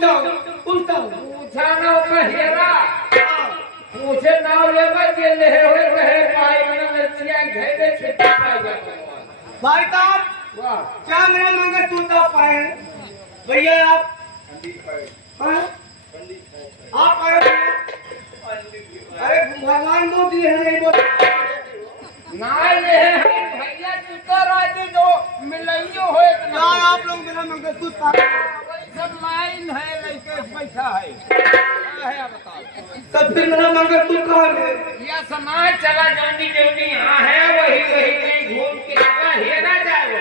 उल्टा उल्टा पूछा ना का हेरा पूछे नाव लेवा जे ले रहे पाई मन लचिया घेरे छुट्टी पा जाता भाई साहब वाह क्या मेरा मंगल तूता पाए भैया आप हाँ? आप आए अरे भगवान मोदी है नहीं बोल ना ले भैया तू तो राजी जो मिलइयो हो इतना यार आप लोग मेरा मंगल तूत पाए सब लाइन है लेके बैठा है क्या है बताओ तब फिर मेरा मंगल तूत कहाँ गए यह समाज चला जल्दी जल्दी यहाँ है वही वही कहीं घूम के चला हेरा जाए वो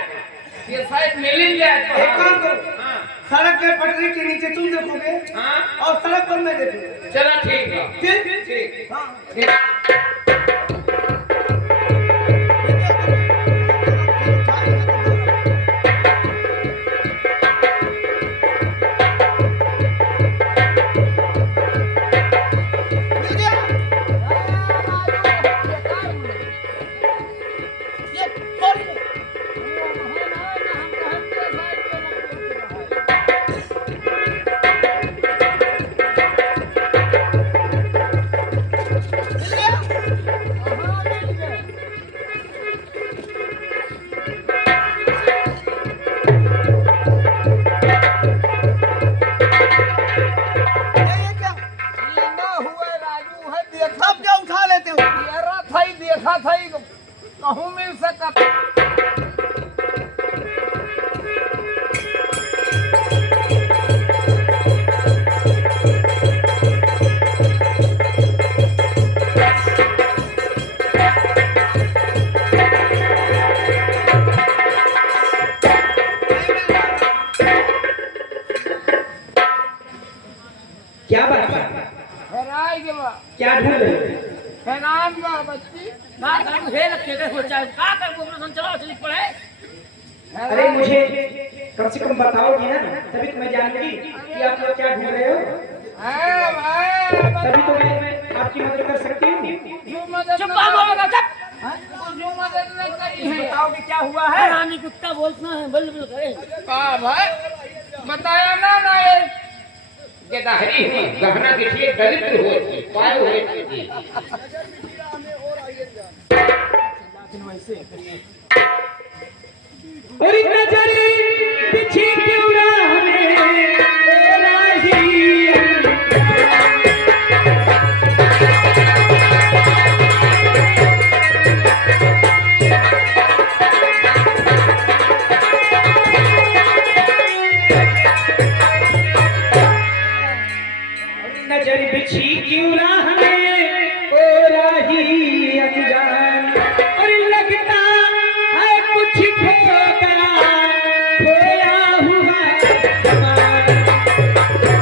ये शायद मिल ही जाए तो एक काम करो हाँ सड़क के पटरी के नीचे तुम देखोगे हाँ और सड़क पर मैं देखूंगा चलो ठीक है ठीक ठीक हाँ ठीक सब क्या उठा लेते हो तेरा था ही देखा था ही कहूँ मिल सकता क्या बात है हैरान के बा क्या ढूंढ रहे हो हैरान बा बच्ची ना कर मुझे लगे के सोचा का कर ऑपरेशन चलाओ चली पड़े अरे मुझे कम से कम बताओगी ना तभी तो मैं जानूंगी कि आप लोग क्या ढूंढ रहे हो है भाई तभी तो मैं आपकी मदद कर सकती हूँ जो मदद चुप बोलो चुप जो मदद न करी है बताओगे क्या हुआ है रानी कुत्ता बोलना है बल बल करे का भाई बताया ना ना ये गेदाहरी हुई गहना देखिए दरिद्र हुए पाए हुए थे और इतना जाने पीछे क्यों राह में राही नजर बिछी क्यों राह में ओ राही अनजान और लगता है कुछ खो गया खोया हुआ सामान।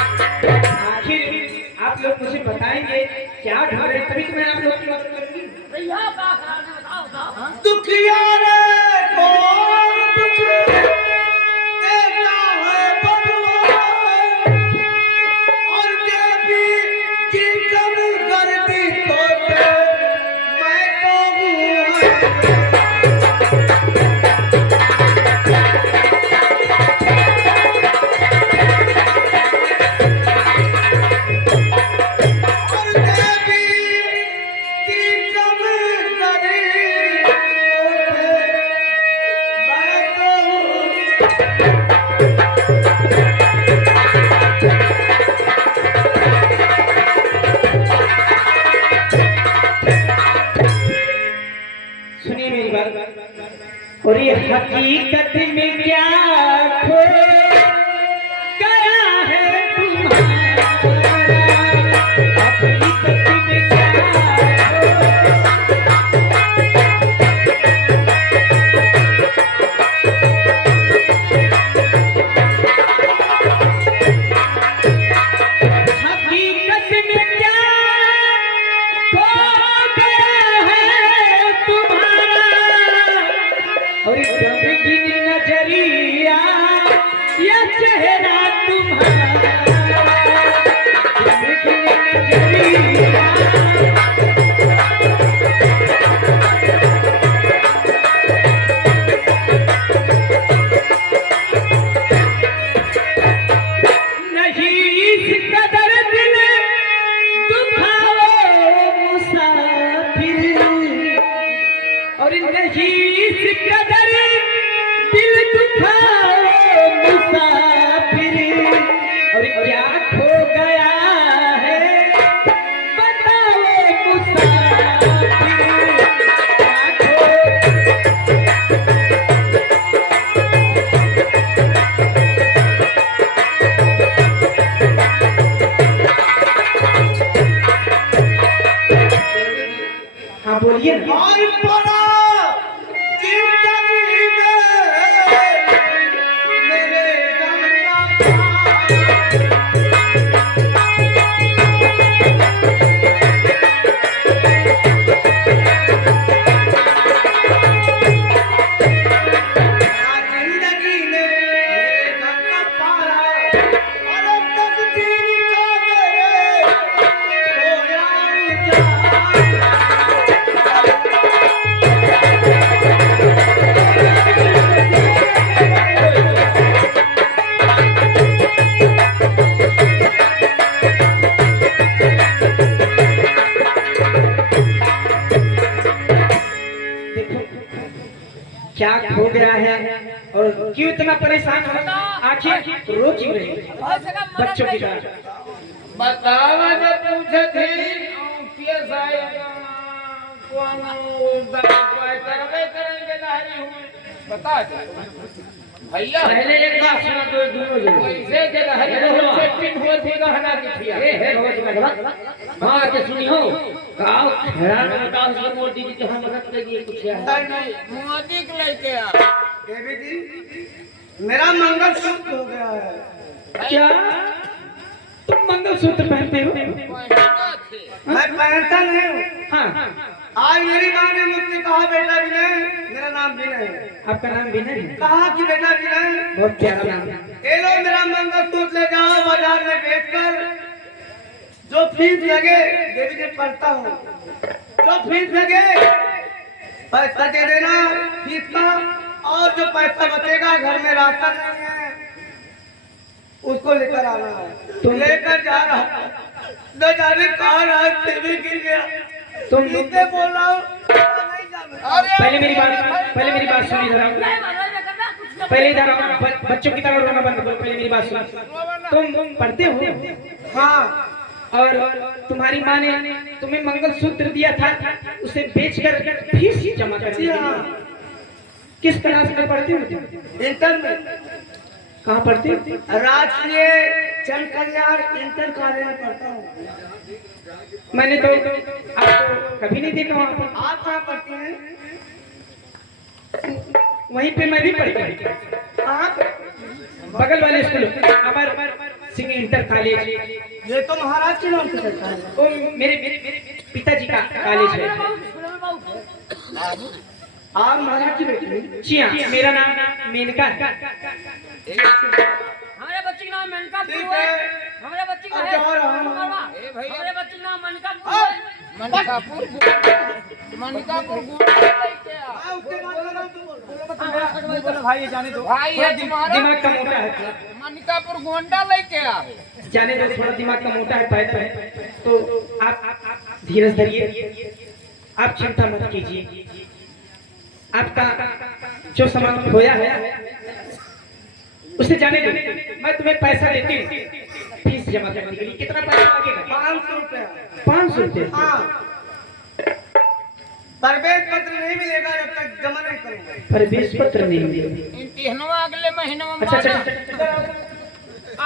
आखिर आप लोग मुझे बताएंगे क्या ढूंढ रहे हैं? तभी तो मैं आप लोग की मदद करूंगी भैया का कराने बताओ बताओ दुखिया रे कौन दुख देता है भगवान और देवी की कम करती तो मैं तो हूँ और देवी की कम करे मैं तो हूँ सुनिए मेरी बात और ये हकीकत में क्या खो गया है तुम्हारा हकीकत में क्या हकीकत में क्या खो गया है तुम्हारा और गमगीन नजरिया ये चेहरा तुम्हारा गमगीन नजरिया और नहीं इस कदर दिल दुखाए मुसाफिर, और क्या खो गया है बताओ मुसाफिर, क्या खो। हाँ बोलिए ना। और पड़ा जिंदगी में मेरे गम का जिंदगी में मेरे गम का पारा, और तकदीर का मेरे खोया क्या खो गया है और क्यों इतना परेशान हो, आखिर रो क्यों रहे बच्चों की तरह। बतावा जब पूछे थे कैसा आएगा कौन उपाय करवे करेंगे नारी हुए बता दे भैया। पहले एक बात सुना तो दोनों जने कैसे के नारी बहुत सेटिंग हुई थी गहना की थी ए है भगत मां के सुनी हो गांव हैरान बताओ से मोदी जी के हम मदद करिए कुछ है मोदी के लेके आ देवी जी मेरा मंगलसूत्र हो गया है। क्या तुम मंगलसूत्र पहनते हो? मैं पहनता नहीं हूँ। हाँ आज मेरी माँ ने मुझसे कहा बेटा विनय, मेरा नाम विनय है, आपका नाम विनय है? कहा कि बेटा विनय बहुत प्यारा नाम है। ये लो मेरा मंगलसूत्र ले जाओ बाजार में बेचकर जो फीस लगे, देवी जी पढ़ता हूँ, जो फीस लगे पैसा दे देना फीस का, और जो पैसा बचेगा घर में राशन नहीं है उसको लेकर आना है। तो लेकर जा रहा न जाने कहाँ रास्ते में गिर गया। तुम किससे बोल रहा हूँ नहीं जानता। अरे पहले मेरी बात सुनिए जरा। पहले इधर आओ, बच्चों की तरह रोना बंद करो। पहले मेरी बात सुनो। तुम पढ़ते हो? हाँ, और तुम्हारी माँ ने तुम्हें मंगलसूत्र दिया था, उसे बेचकर फीस जमा कर दी। किस क्लास में पढ़ते हो? इंटर में। कहाँ पढ़ते हो? राजकीय जन कल्याण इंटर कॉलेज में पढ़ता हूँ। मैंने तो आपको कभी नहीं देखा वहाँ पर। आप कहाँ पढ़ते हैं? वहीं पे मैं भी पढ़ता हूँ। आप बगल वाले school Amar Singh inter college. ये तो महाराज के नाम से चलता है। वो मेरे पिताजी का कॉलेज है। आप महाराज की बेटी हैं? जी हाँ, मेरा नाम मेनका है। हमारे बच्चे का नाम मेनका ठीक है। हमारे बच्चे का अब है जा रहा हूँ। हमारे बच्चे का नाम मेनका मनकापुर मनकापुर लेके आ हाँ, उसके बाद लगा तो बोलो। भाई जाने दो, भाई है तुम्हारा दिमाग का मोटा है। मनकापुर गोंडा लेके आ जाने दो, थोड़ा दिमाग का मोटा है, पैदा है। तो आप धीरज धरिए, आप चिंता मत कीजिए। आपका जो सामान खोया है उसे जाने दो। मैं तुम्हें पैसा देती हूँ फीस जमा करने के लिए। कितना पैसा लगेगा? 500 रुपया। 500 रुपये। हाँ, प्रवेश पत्र नहीं मिलेगा जब तक जमा नहीं करूँगा। प्रवेश पत्र नहीं मिलेगा। इन तिहनवा अगले महीने में अच्छा अच्छा अच्छा।